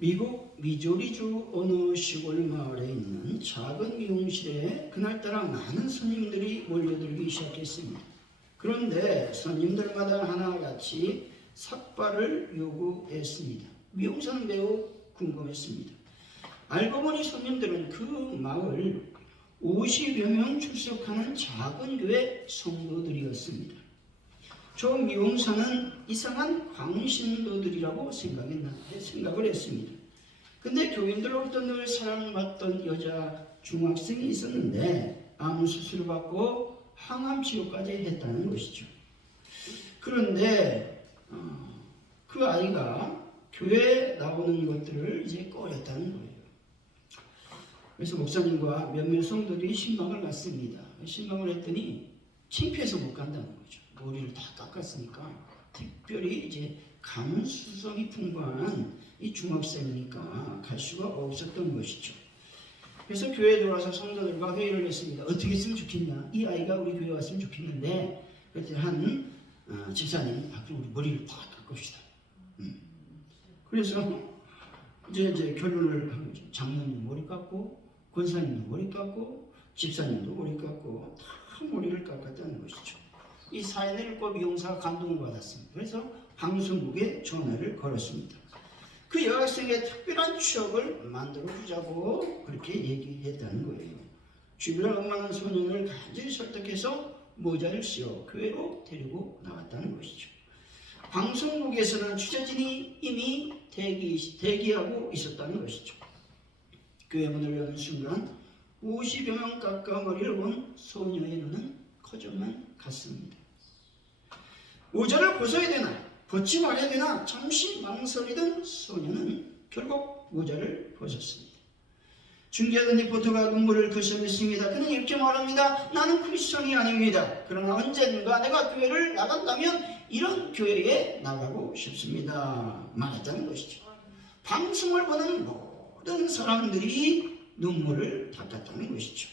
미국 미조리주 어느 시골 마을에 있는 작은 미용실에 그날따라 많은 손님들이 몰려들기 시작했습니다. 그런데 손님들마다 하나같이 삭발을 요구했습니다. 미용사는 매우 궁금했습니다. 알고 보니 손님들은 그 마을 50여 명 출석하는 작은 교회 성도들이었습니다. 저 미용사는 이상한 광신도들이라고 생각을 했습니다. 근데 교인들로부터 늘 사랑받던 여자 중학생이 있었는데 암 수술을 받고 항암 치료까지 했다는 것이죠. 그런데 그 아이가 교회에 나오는 것들을 이제 꺼렸다는 거예요. 그래서 목사님과 몇몇 성도들이 신방을 났습니다. 신방을 했더니 창피해서 못 간다는 거죠. 머리를 다 깎았으니까 특별히 이제 감수성이 풍부한 이 중학생이니까 갈 수가 없었던 것이죠. 그래서 교회에 들어와서 성도들과 회의를 했습니다. 어떻게 했으면 좋겠냐? 이 아이가 우리 교회에 왔으면 좋겠는데 그때 한 집사님, 그럼 우리 머리를 다 깎읍시다. 그래서 이제 결론을 한 거죠. 장로님 머리 깎고, 권사님도 머리 깎고, 집사님도 머리 깎고 다 머리를 깎았다는 것이죠. 이 사연을 읽고 미용사가 감동을 받았습니다. 그래서 방송국에 전화를 걸었습니다. 그 여학생의 특별한 추억을 만들어 주자고 그렇게 얘기했다는 거예요. 주변에 엉망한 소년을 간절히 설득해서 모자를 씌워 교회로 데리고 나갔다는 것이죠. 방송국에서는 취재진이 이미 대기하고 있었다는 것이죠. 교회 문을 여는 순간 50여 명 가까운 머리를 본 소녀의 눈은 커져만 갔습니다. 모자를 벗어야 되나 벗지 말아야 되나 잠시 망설이던 소녀는 결국 모자를 벗었습니다. 중계하던 리포터가 눈물을 글썽였습니다. 그는 이렇게 말합니다. 나는 크리스천이 아닙니다. 그러나 언젠가 내가 교회를 나간다면 이런 교회에 나가고 싶습니다. 말했다는 것이죠. 방송을 보는 모든 사람들이 눈물을 닦았다는 것이죠.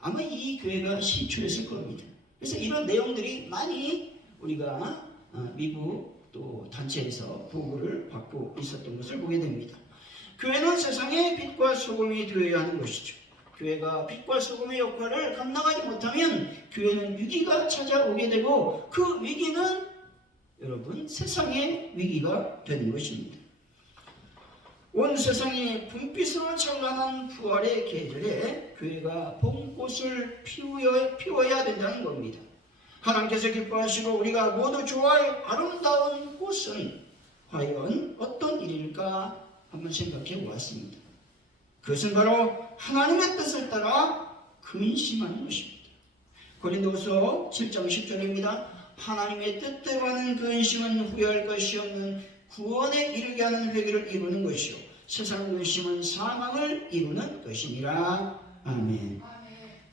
아마 이 교회가 시초였을 겁니다. 그래서 이런 내용들이 많이 우리가 미국 또 단체에서 보고를 받고 있었던 것을 보게 됩니다. 교회는 세상의 빛과 소금이 되어야 하는 것이죠. 교회가 빛과 소금의 역할을 감당하지 못하면 교회는 위기가 찾아오게 되고 그 위기는 여러분 세상의 위기가 되는 것입니다. 온 세상이 분빛으로 찬란한 부활의 계절에 교회가 봄꽃을 피워야 된다는 겁니다. 하나님께서 기뻐하시고 우리가 모두 좋아할 아름다운 꽃은 과연 어떤 일일까 한번 생각해 보았습니다. 그것은 바로 하나님의 뜻을 따라 근심하는 것입니다. 고린도후서 7장 10절입니다. 하나님의 뜻대로 하는 근심은 후회할 것이 없는 구원에 이르게 하는 회개를 이루는 것이요 세상 근심은 사망을 이루는 것이니라. 아멘.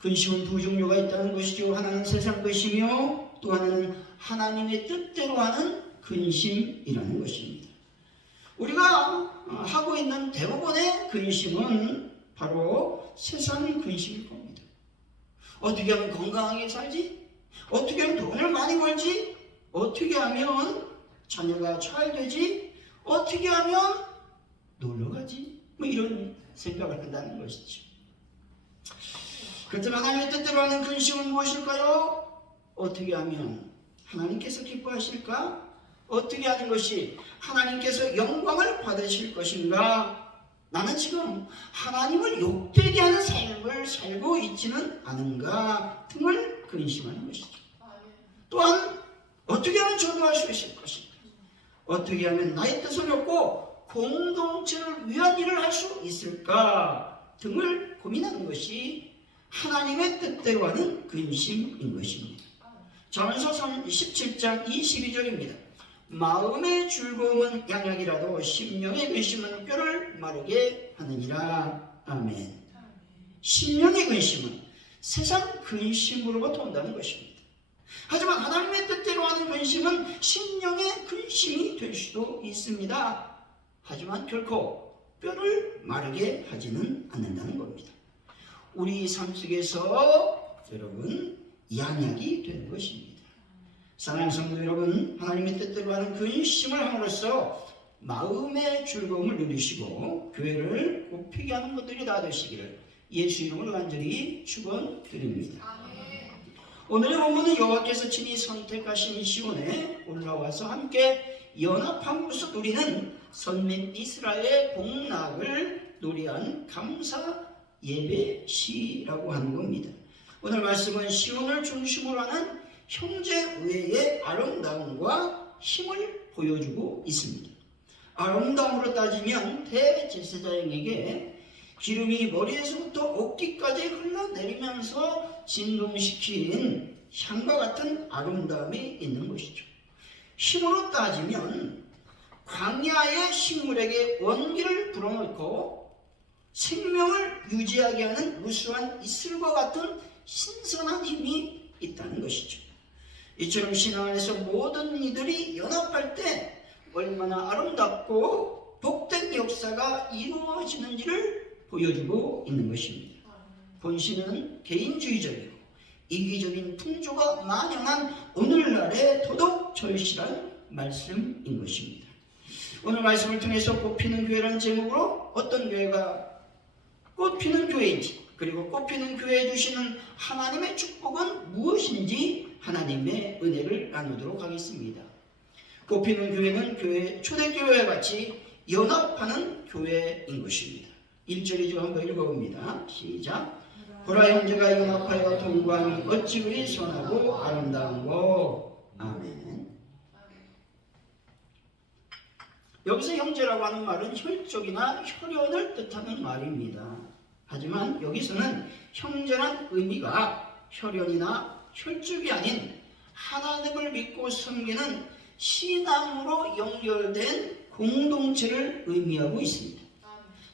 근심은 두 종류가 있다는 것이죠. 하나는 세상 근심이요 또 하나는 하나님의 뜻대로 하는 근심이라는 것입니다. 우리가 하고 있는 대부분의 근심은 바로 세상 근심일 겁니다. 어떻게 하면 건강하게 살지? 어떻게 하면 돈을 많이 벌지? 어떻게 하면 자녀가 잘 되지? 어떻게 하면 놀러 가지? 뭐 이런 생각을 한다는 것이죠. 그렇다면 하나님의 뜻대로 하는 근심은 무엇일까요? 어떻게 하면 하나님께서 기뻐하실까? 어떻게 하는 것이 하나님께서 영광을 받으실 것인가? 나는 지금 하나님을 욕되게 하는 삶을 살고 있지는 않은가 등을 근심하는 것이죠. 또한 어떻게 하면 전도할 수 있을 것인가? 어떻게 하면 나의 뜻을 얻고 공동체를 위한 일을 할 수 있을까? 등을 고민하는 것이 하나님의 뜻대로 하는 근심인 것입니다. 잠언서 17장 22절입니다. 마음의 즐거움은 양약이라도 심령의 근심은 뼈를 마르게 하느니라. 아멘. 심령의 근심은 세상 근심으로부터 온다는 것입니다. 하지만 하나님의 뜻대로 하는 근심은 심령의 근심이 될 수도 있습니다. 하지만 결코 뼈를 마르게 하지는 않는다는 겁니다. 우리 삶 속에서 여러분 양약이 되는 것입니다. 사랑하는 성도 여러분, 하나님의 뜻대로 하는 근심을 함으로써 마음의 즐거움을 누리시고 교회를 꽃피게 하는 분들이 다 되시기를 예수 이름으로 간절히 축원드립니다. 오늘의 본문은 여호와께서 친히 선택하신 시온에 올라와서 함께 연합함으로써 누리는 선민 이스라엘의 복락을 노래한 감사 예배 시라고 하는 겁니다. 오늘 말씀은 시온을 중심으로 하는 형제의회의 아름다움과 힘을 보여주고 있습니다. 아름다움으로 따지면 대제사장에게 기름이 머리에서부터 어깨까지 흘러내리면서 진동시킨 향과 같은 아름다움이 있는 것이죠. 힘으로 따지면 광야의 식물에게 원기를 불어넣고 생명을 유지하게 하는 무수한 이슬과 같은 신선한 힘이 있다는 것이죠. 이처럼 신앙 안에서 모든 이들이 연합할 때 얼마나 아름답고 복된 역사가 이루어지는지를 보여주고 있는 것입니다. 본신은 개인주의적이고 이기적인 풍조가 만연한 오늘날의 더더욱 절실한 말씀인 것입니다. 오늘 말씀을 통해서 꽃피는 교회라는 제목으로 어떤 교회가 꽃피는 교회인지, 그리고 꽃피는 교회에 주시는 하나님의 축복은 무엇인지 하나님의 은혜를 나누도록 하겠습니다. 꽃피는 교회는 교회, 초대교회와 같이 연합하는 교회인 것입니다. 1절이죠. 한번 읽어봅니다. 시작. 보라 형제가 연합하여 동거함이 어찌 그리 선하고 아름다운고. 아멘. 여기서 형제라고 하는 말은 혈족이나 혈연을 뜻하는 말입니다. 하지만 여기서는 형제란 의미가 혈연이나 혈족이 아닌 하나님을 믿고 섬기는 신앙으로 연결된 공동체를 의미하고 있습니다.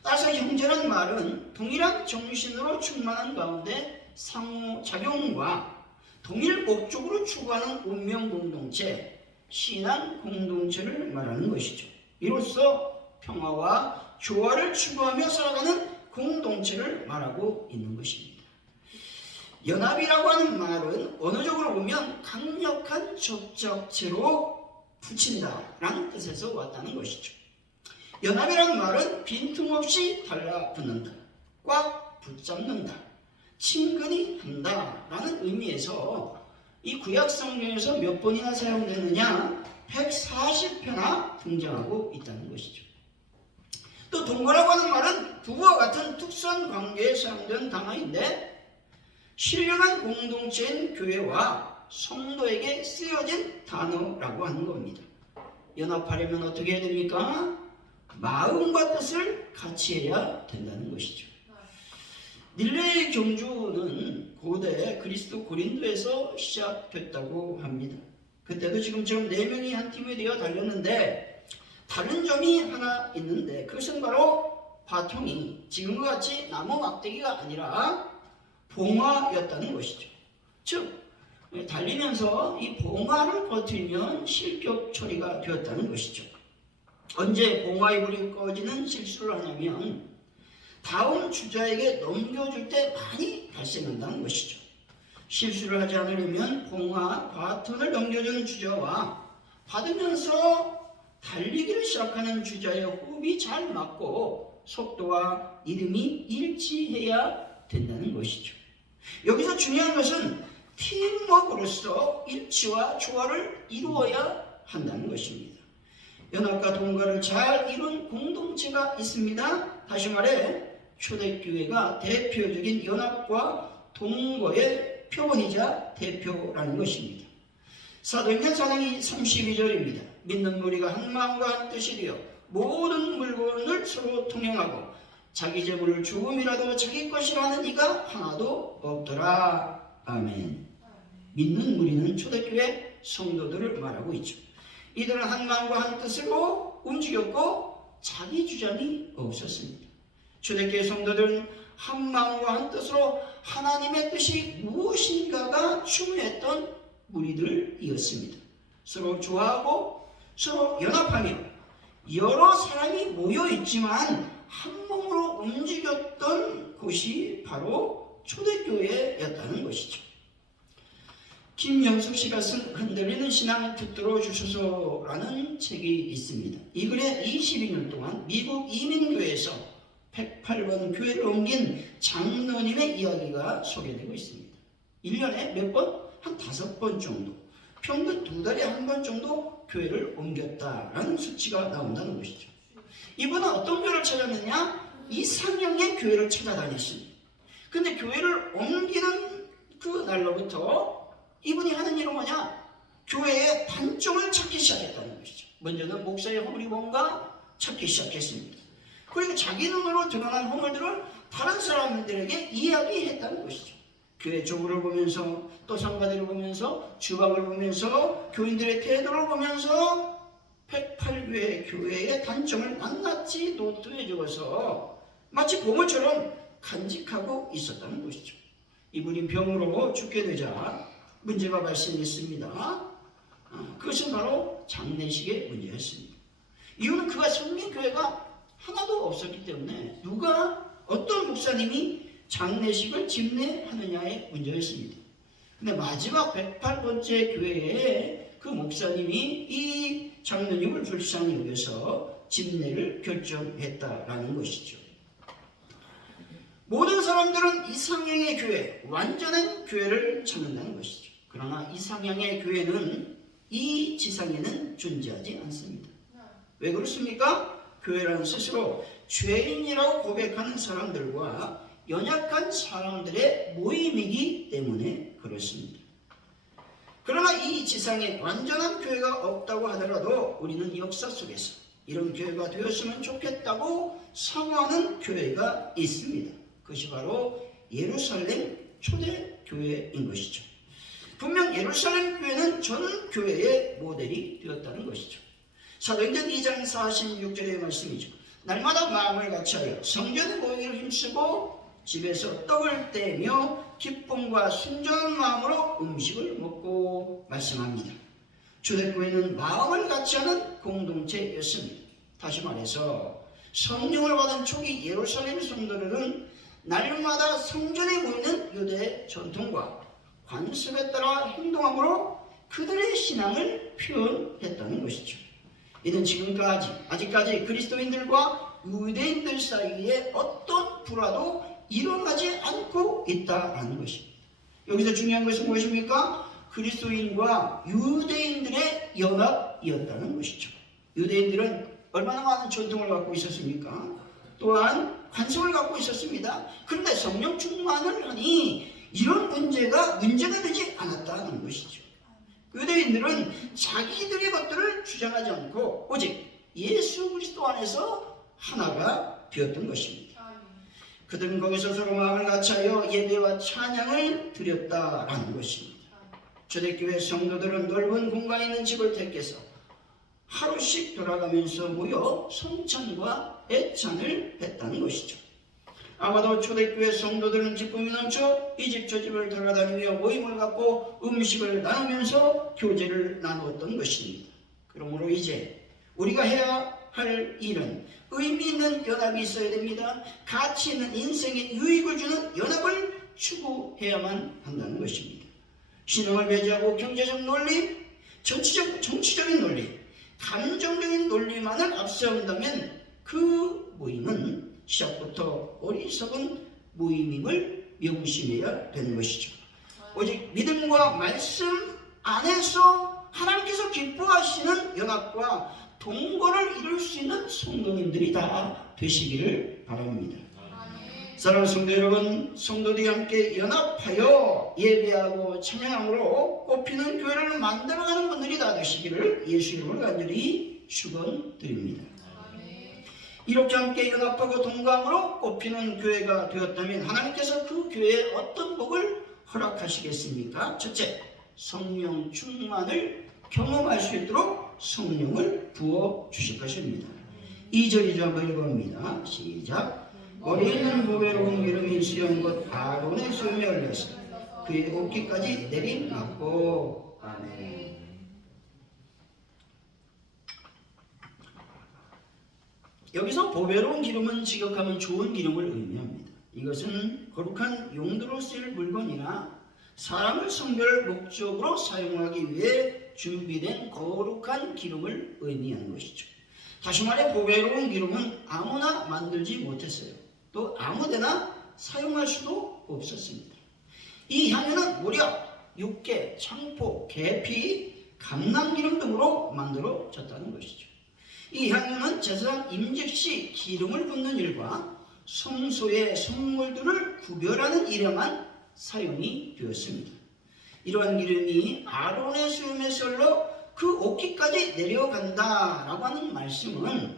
따라서 형제란 말은 동일한 정신으로 충만한 가운데 상호작용과 동일 목적으로 추구하는 운명 공동체, 신앙 공동체를 말하는 것이죠. 이로써 평화와 조화를 추구하며 살아가는 공동체를 말하고 있는 것입니다. 연합이라고 하는 말은 언어적으로 보면 강력한 접착체로 붙인다라는 뜻에서 왔다는 것이죠. 연합이라는 말은 빈틈없이 달라붙는다, 꽉 붙잡는다, 친근히 한다라는 의미에서 이 구약 성경에서 몇 번이나 사용되느냐 140회나 등장하고 있다는 것이죠. 또 동거라고 하는 말은 부부와 같은 특수한 관계에 사용된 단어인데 신령한 공동체인 교회와 성도에게 쓰여진 단어라고 하는 겁니다. 연합하려면 어떻게 해야 됩니까? 마음과 뜻을 같이 해야 된다는 것이죠. 닐레의 경주는 고대 그리스도 고린도에서 시작됐다고 합니다. 그때도 지금처럼 4명이 한 팀이 되어 달렸는데 다른 점이 하나 있는데 그것은 바로 바통이 지금과 같이 나무 막대기가 아니라 봉화였다는 것이죠. 즉 달리면서 이 봉화를 버티면 실격 처리가 되었다는 것이죠. 언제 봉화의 불이 꺼지는 실수를 하냐면 다음 주자에게 넘겨줄 때 많이 발생한다는 것이죠. 실수를 하지 않으려면 봉화, 바톤을 넘겨주는 주자와 받으면서 달리기를 시작하는 주자의 호흡이 잘 맞고 속도와 리듬이 일치해야 된다는 것이죠. 여기서 중요한 것은 팀워크로서 일치와 조화를 이루어야 한다는 것입니다. 연합과 동거를 잘 이룬 공동체가 있습니다. 다시 말해 초대교회가 대표적인 연합과 동거의 표본이자 대표라는 것입니다. 사도행전 4장 32절입니다. 믿는 무리가 한 마음과 한 뜻이 되어 모든 물건을 서로 통용하고 자기 재물을 조금이라도 자기 것이라 하는 이가 하나도 없더라. 아멘. 믿는 무리는 초대교회 성도들을 말하고 있죠. 이들은 한 마음과 한 뜻으로 움직였고 자기 주장이 없었습니다. 초대교회 성도들은 한 마음과 한 뜻으로 하나님의 뜻이 무엇인가가 중요했던 무리들이었습니다. 서로 좋아하고 서로 연합하며 여러 사람이 모여있지만 한 몸으로 움직였던 곳이 바로 초대교회였다는 것이죠. 김영숙 씨가 쓴 흔들리는 신앙 붙들어 주소서라는 책이 있습니다. 이 글에 22년 동안 미국 이민교회에서 108번 교회를 옮긴 장로님의 이야기가 소개되고 있습니다. 1년에 몇 번? 한 5번 정도, 평균 2달에 한 번 정도 교회를 옮겼다라는 수치가 나온다는 것이죠. 이분은 어떤 교회를 찾았느냐? 이상형의 교회를 찾아다녔습니다. 근데 교회를 옮기는 그 날로부터 이분이 하는 일은 뭐냐? 교회의 단점을 찾기 시작했다는 것이죠. 먼저는 목사의 허물이 뭔가 찾기 시작했습니다. 그리고 자기 눈으로 드러난 허물들을 다른 사람들에게 이야기했다는 것이죠. 교회 조부를 보면서, 또 상가들을 보면서, 주방을 보면서, 교인들의 태도를 보면서 108교회 교회의 단점을 낱낱이 노트에 적어서 마치 보물처럼 간직하고 있었다는 것이죠. 이분이 병으로 죽게 되자 문제가 발생했습니다. 그것은 바로 장례식의 문제였습니다. 이유는 그가 섬긴 교회가 하나도 없었기 때문에 어떤 목사님이 장례식을 집례하느냐의 문제였습니다. 근데 마지막 108번째 교회에 그 목사님이 이 장로님을 불쌍히 여겨서 집례를 결정했다라는 것이죠. 모든 사람들은 이상형의 교회, 완전한 교회를 찾는다는 것이죠. 그러나 이상형의 교회는 이 지상에는 존재하지 않습니다. 왜 그렇습니까? 교회라는 스스로 죄인이라고 고백하는 사람들과 연약한 사람들의 모임이기 때문에 그렇습니다. 그러나 이 지상에 완전한 교회가 없다고 하더라도 우리는 역사 속에서 이런 교회가 되었으면 좋겠다고 사모하는 교회가 있습니다. 그것이 바로 예루살렘 초대교회인 것이죠. 분명 예루살렘 교회는 전 교회의 모델이 되었다는 것이죠. 사도행전 2장 46절의 말씀이죠. 날마다 마음을 같이하여 성전 모이기를 힘쓰고 집에서 떡을 떼며 기쁨과 순전한 마음으로 음식을 먹고 말씀합니다. 초대교회는 마음을 같이하는 공동체였습니다. 다시 말해서 성령을 받은 초기 예루살렘 성도들은 날마다 성전에 모이는 유대 전통과 관습에 따라 행동함으로 그들의 신앙을 표현했다는 것이죠. 이는 아직까지 그리스도인들과 유대인들 사이에 어떤 불화도 일어나지 않고 있다는 것입니다. 여기서 중요한 것은 무엇입니까? 그리스도인과 유대인들의 연합이었다는 것이죠. 유대인들은 얼마나 많은 전통을 갖고 있었습니까? 또한 관습을 갖고 있었습니다. 그런데 성령 충만을 하니 이런 문제가 되지 않았다는 것이죠. 유대인들은 자기들의 것들을 주장하지 않고 오직 예수 그리스도 안에서 하나가 되었던 것입니다. 그들은 거기서 서로 마음을 같이하여 예배와 찬양을 드렸다라는 것입니다. 초대교회 성도들은 넓은 공간에 있는 집을 택해서 하루씩 돌아가면서 모여 성찬과 애찬을 했다는 것이죠. 아마도 초대교회 성도들은 기쁨이 넘쳐 이 집 저 집을 돌아다니며 모임을 갖고 음식을 나누면서 교제를 나누었던 것입니다. 그러므로 이제 우리가 해야 할 일은 의미 있는 연합이 있어야 됩니다. 가치 있는 인생에 유익을 주는 연합을 추구해야만 한다는 것입니다. 신앙을 배제하고 경제적 논리, 정치적인 논리, 감정적인 논리만을 앞세운다면 그 모임은 시작부터 어리석은 모임임을 명심해야 되는 것이죠. 오직 믿음과 말씀 안에서 하나님께서 기뻐하시는 연합과 동거를 이룰 수 있는 성도님들이 다 되시기를 바랍니다. 사랑하는 성도 여러분, 성도들이 함께 연합하여 예배하고 찬양함으로 꽃피는 교회를 만들어가는 분들이 다 되시기를 예수 이름으로 간절히 축원드립니다. 이렇게 함께 연합하고 동감으로 꽃피는 교회가 되었다면 하나님께서 그 교회에 어떤 복을 허락하시겠습니까? 첫째, 성령 충만을 경험할 수 있도록 성령을 부어주실 것입니다. 2절이죠. 한번 읽어봅니다. 시작. 머리에는 보배로운 기름이 수여한 것 아론의 수염에 올려서 그의 옷깃까지 내림맞고. 아멘. 여기서 보배로운 기름은 지극하면 좋은 기름을 의미합니다. 이것은 거룩한 용도로 쓰일 물건이나 사람을 성별 목적으로 사용하기 위해 준비된 거룩한 기름을 의미하는 것이죠. 다시 말해 보배로운 기름은 아무나 만들지 못했어요. 또 아무데나 사용할 수도 없었습니다. 이 향유는 무려 육개, 창포, 계피, 감람기름 등으로 만들어졌다는 것이죠. 이 향유는 제사장 임직 시 기름을 붓는 일과 성소의 성물들을 구별하는 일에만 사용이 되었습니다. 이러한 기름이 아론의 수염에 썰러 그 옷깃까지 내려간다라고 하는 말씀은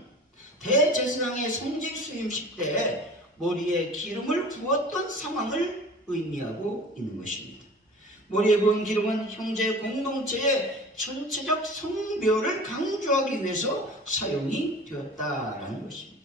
대제사장의 성직 수임식 때 머리에 기름을 부었던 상황을 의미하고 있는 것입니다. 머리에 부은 기름은 형제 공동체의 전체적 성별을 강조하기 위해서 사용이 되었다라는 것입니다.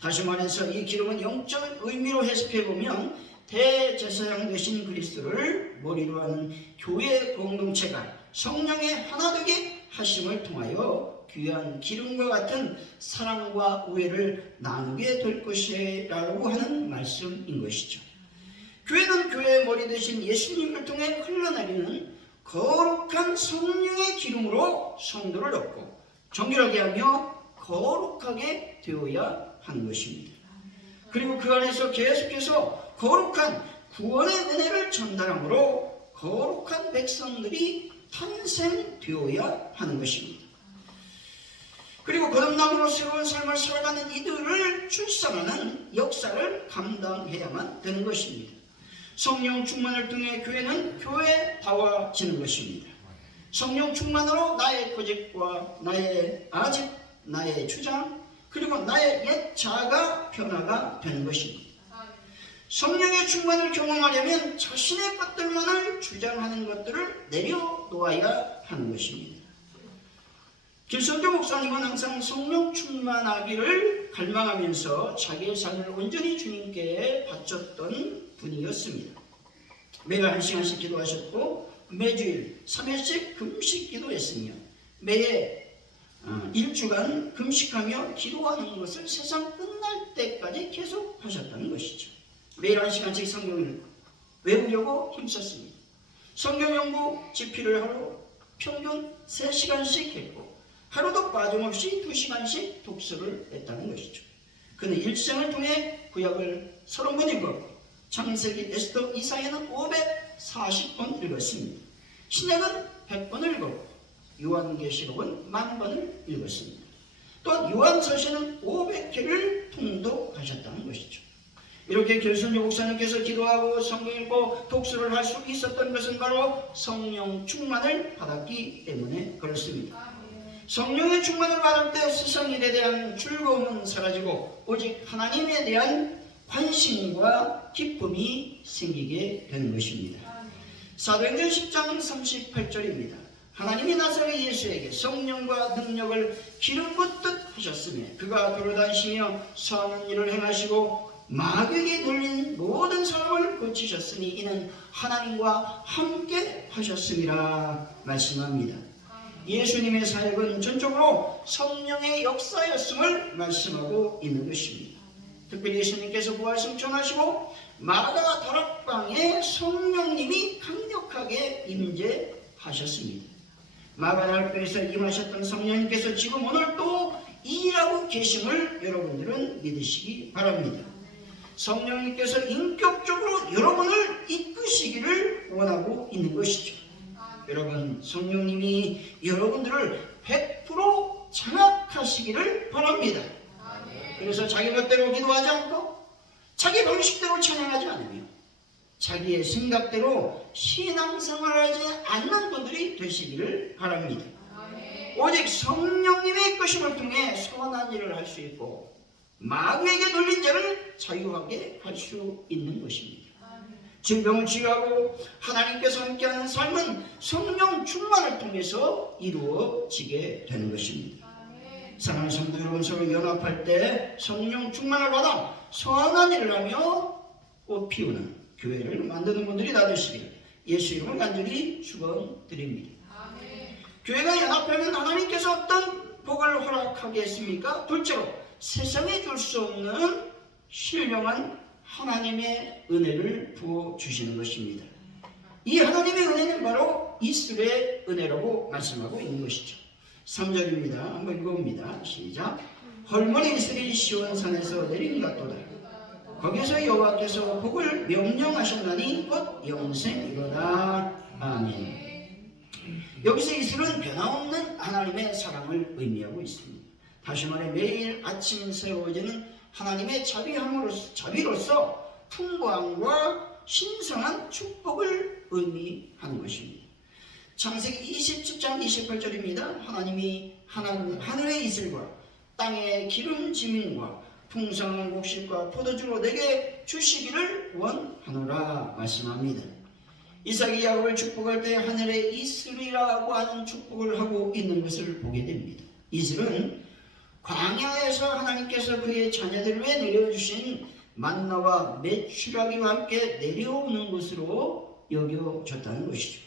다시 말해서 이 기름은 영적 의미로 해석해보면 대제사장 되신 그리스도를 머리로 하는 교회 공동체가 성령의 하나 되게 하심을 통하여 귀한 기름과 같은 사랑과 우애를 나누게 될 것이라고 하는 말씀인 것이죠. 교회는 교회의 머리 되신 예수님을 통해 흘러내리는 거룩한 성령의 기름으로 성도를 얻고 정결하게 하며 거룩하게 되어야 하는 것입니다. 그리고 그 안에서 계속해서 거룩한 구원의 은혜를 전달함으로 거룩한 백성들이 탄생되어야 하는 것입니다. 그리고 거듭남으로 새로운 삶을 살아가는 이들을 출산하는 역사를 감당해야만 되는 것입니다. 성령 충만을 통해 교회는 교회다워지는 것입니다. 성령 충만으로 나의 고집과 나의 아집, 나의 주장, 그리고 나의 옛 자아가 변화가 되는 것입니다. 성령의 충만을 경험하려면 자신의 것들만을 주장하는 것들을 내려놓아야 하는 것입니다. 길선교 목사님은 항상 성령 충만하기를 갈망하면서 자기의 삶을 온전히 주님께 바쳤던 분이었습니다. 매일 1시간씩 기도하셨고 매주일 3회씩 금식 기도했으며 매해 1주간 금식하며 기도하는 것을 세상 끝날 때까지 계속 하셨다는 것이죠. 매일 1시간씩 성경을 외우려고 힘썼습니다. 성경 연구 집필을 하루 평균 3시간씩 했고 하루도 빠짐없이 2시간씩 독서를 했다는 것이죠. 그는 일생을 통해 구약을 30번 읽었고 창세기, 에스더, 이사야는 540번 읽었습니다. 신약은 100번을 읽었고 요한계시록은 10,000번을 읽었습니다. 또한 요한서신은 500회를 통독하셨다는 것이죠. 이렇게 결선교 목사님께서 기도하고 성경 읽고 독서를 할 수 있었던 것은 바로 성령 충만을 받았기 때문에 그렇습니다. 성령의 충만을 받을 때 세상 일에 대한 즐거움은 사라지고 오직 하나님에 대한 관심과 기쁨이 생기게 되는 것입니다. 사도행전 10장 38절입니다. 하나님이 나사렛 예수에게 성령과 능력을 기름 붓듯 하셨으며 그가 돌아다니시며 선한 일을 행하시고 마귀에게 눌린 모든 사람을 고치셨으니 이는 하나님과 함께 하셨음이라 말씀합니다. 예수님의 사역은 전적으로 성령의 역사였음을 말씀하고 있는 것입니다. 특별히 예수님께서 부활승 전하시고 마가 다락방에 성령님이 강력하게 임재하셨습니다. 마가 다락방에서 임하셨던 성령님께서 지금 오늘 또 일하고 계심을 여러분들은 믿으시기 바랍니다. 성령님께서 인격적으로 여러분을 이끄시기를 원하고 있는 것이죠. 여러분, 성령님이 여러분들을 100% 장악하시기를 바랍니다. 그래서 자기 멋대로 기도하지 않고 자기 방식대로 찬양하지 않으며 자기의 생각대로 신앙생활하지 않는 분들이 되시기를 바랍니다. 오직 성령님의 이끄심을 통해 선한 일을 할 수 있고 마귀에게 눌린 자를 자유하게 할 수 있는 것입니다. 질병을 치유하고 하나님께서 함께하는 삶은 성령 충만을 통해서 이루어지게 되는 것입니다. 사랑하는 성도 여러분, 서로 연합할 때 성령 충만을 받아 선한 일을 하며 꽃 피우는 교회를 만드는 분들이 다 되시기를 예수 이름으로 간절히 축원드립니다. 교회가 연합하면 하나님께서 어떤 복을 허락하겠습니까? 둘째로 세상에 줄 수 없는 신령한 하나님의 은혜를 부어주시는 것입니다. 이 하나님의 은혜는 바로 이스라엘의 은혜라고 말씀하고 있는 것이죠. 3절입니다. 한번 읽어봅니다. 시작. 헐머니 이스라엘이 시온산에서 내린 같도다. 거기서 여호와께서 복을 명령하셨나니 곧 영생이로다. 아멘. 여기서 이슬은 변함없는 하나님의 사랑을 의미하고 있습니다. 다시 말해 매일 아침 세워지는 하나님의 자비로서 풍부함과 신성한 축복을 의미하는 것입니다. 창세기 27장 28절입니다. 하나님이 하늘의 이슬과 땅의 기름짐과 풍성한 곡식과 포도주로 내게 주시기를 원하노라 말씀합니다. 이삭이 야곱을 축복할 때 하늘의 이슬이라고 하는 축복을 하고 있는 것을 보게 됩니다. 이슬은 광야에서 하나님께서 그의 자녀들을 위해 내려주신 만나와 메추라기와 함께 내려오는 것으로 여겨졌다는 것이죠.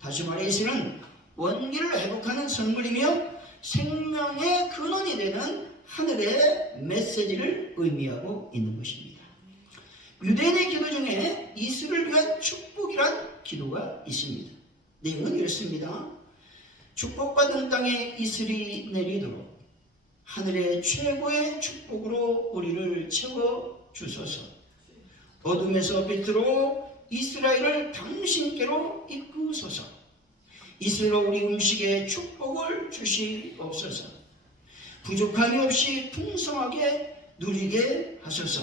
다시 말해 이슬은 원기를 회복하는 선물이며 생명의 근원이 되는 하늘의 메시지를 의미하고 있는 것입니다. 유대인의 기도 중에 이슬을 위한 축복이란 기도가 있습니다. 내용은 이렇습니다. 축복받은 땅에 이슬이 내리도록 하늘의 최고의 축복으로 우리를 채워주소서. 어둠에서 빛으로 이스라엘을 당신께로 이끄소서. 이슬로 우리 음식에 축복을 주시옵소서. 부족함이 없이 풍성하게 누리게 하소서.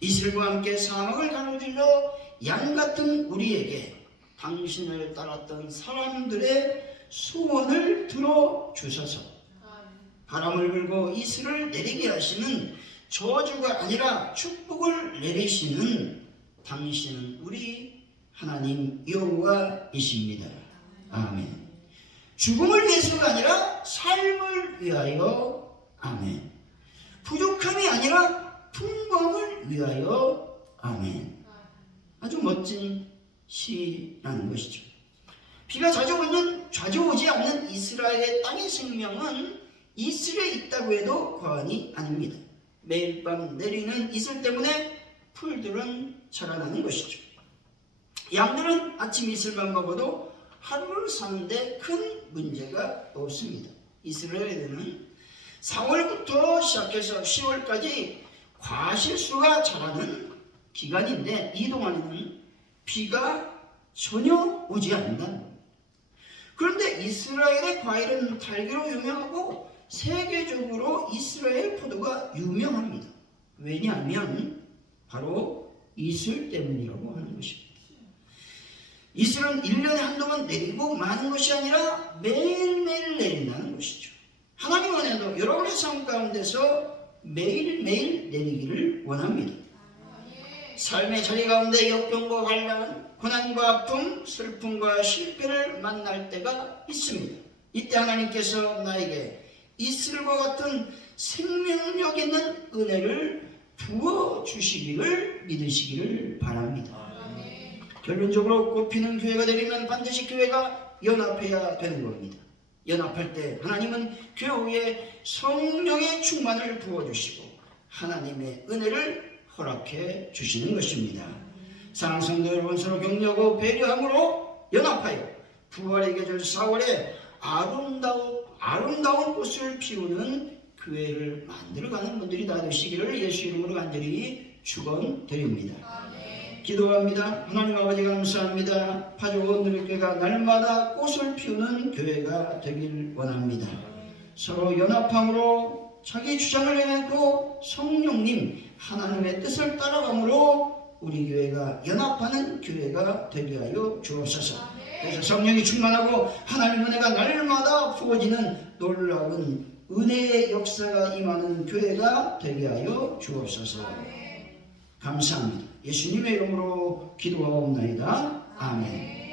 이슬과 함께 사막을 가로질러 양같은 우리에게 당신을 따랐던 사람들의 소원을 들어주소서. 바람을 불고 이슬을 내리게 하시는 저주가 아니라 축복을 내리시는 당신은 우리 하나님 여호와이십니다. 아멘. 죽음을 위해서가 아니라 삶을 위하여. 아멘. 부족함이 아니라 풍성함을 위하여. 아멘. 아주 멋진 시라는 것이죠. 비가 자주 오지 않는 이스라엘의 땅의 생명은 이슬에 있다고 해도 과언이 아닙니다. 매일 밤 내리는 이슬 때문에 풀들은 자라나는 것이죠. 양들은 아침 이슬만 먹어도 하루를 사는데 큰 문제가 없습니다. 이스라엘에는 4월부터 시작해서 10월까지 과실수가 자라는 기간인데 이 동안에는 비가 전혀 오지 않는다. 그런데 이스라엘의 과일은 달기로 유명하고 세계적으로 이스라엘 포도가 유명합니다. 왜냐하면 바로 이슬 때문이라고 하는 것입니다. 이슬은 1년에 한동안 내리고 마는 것이 아니라 매일매일 내린다는 것이죠. 하나님 안에도 여러분의 삶 가운데서 매일매일 내리기를 원합니다. 삶의 자리 가운데 역경과 환난, 고난과 아픔, 슬픔과 실패를 만날 때가 있습니다. 이때 하나님께서 나에게 이슬과 같은 생명력 있는 은혜를 부어주시기를 믿으시기를 바랍니다. 결론적으로 꽃피는 교회가 되려면 반드시 교회가 연합해야 되는 겁니다. 연합할 때 하나님은 교회에 성령의 충만을 부어주시고 하나님의 은혜를 허락해 주시는 것입니다. 사랑하는 성도 여러분, 서로 격려하고 배려함으로 연합하여 부활의 계절 4월에 아름다운 꽃을 피우는 교회를 만들어가는 분들이 다 되시기를 예수 이름으로 간절히 축원드립니다. 기도합니다. 하나님 아버지 감사합니다. 파주원 누리교회가 날마다 꽃을 피우는 교회가 되길 원합니다. 서로 연합함으로 자기 주장을 내놓고 성령님 하나님의 뜻을 따라감으로 우리 교회가 연합하는 교회가 되게 하여 주옵소서. 그래서 성령이 충만하고 하나님 은혜가 날마다 부어지는 놀라운 은혜의 역사가 임하는 교회가 되게 하여 주옵소서. 감사합니다. 예수님의 이름으로 기도하옵나이다. 아멘.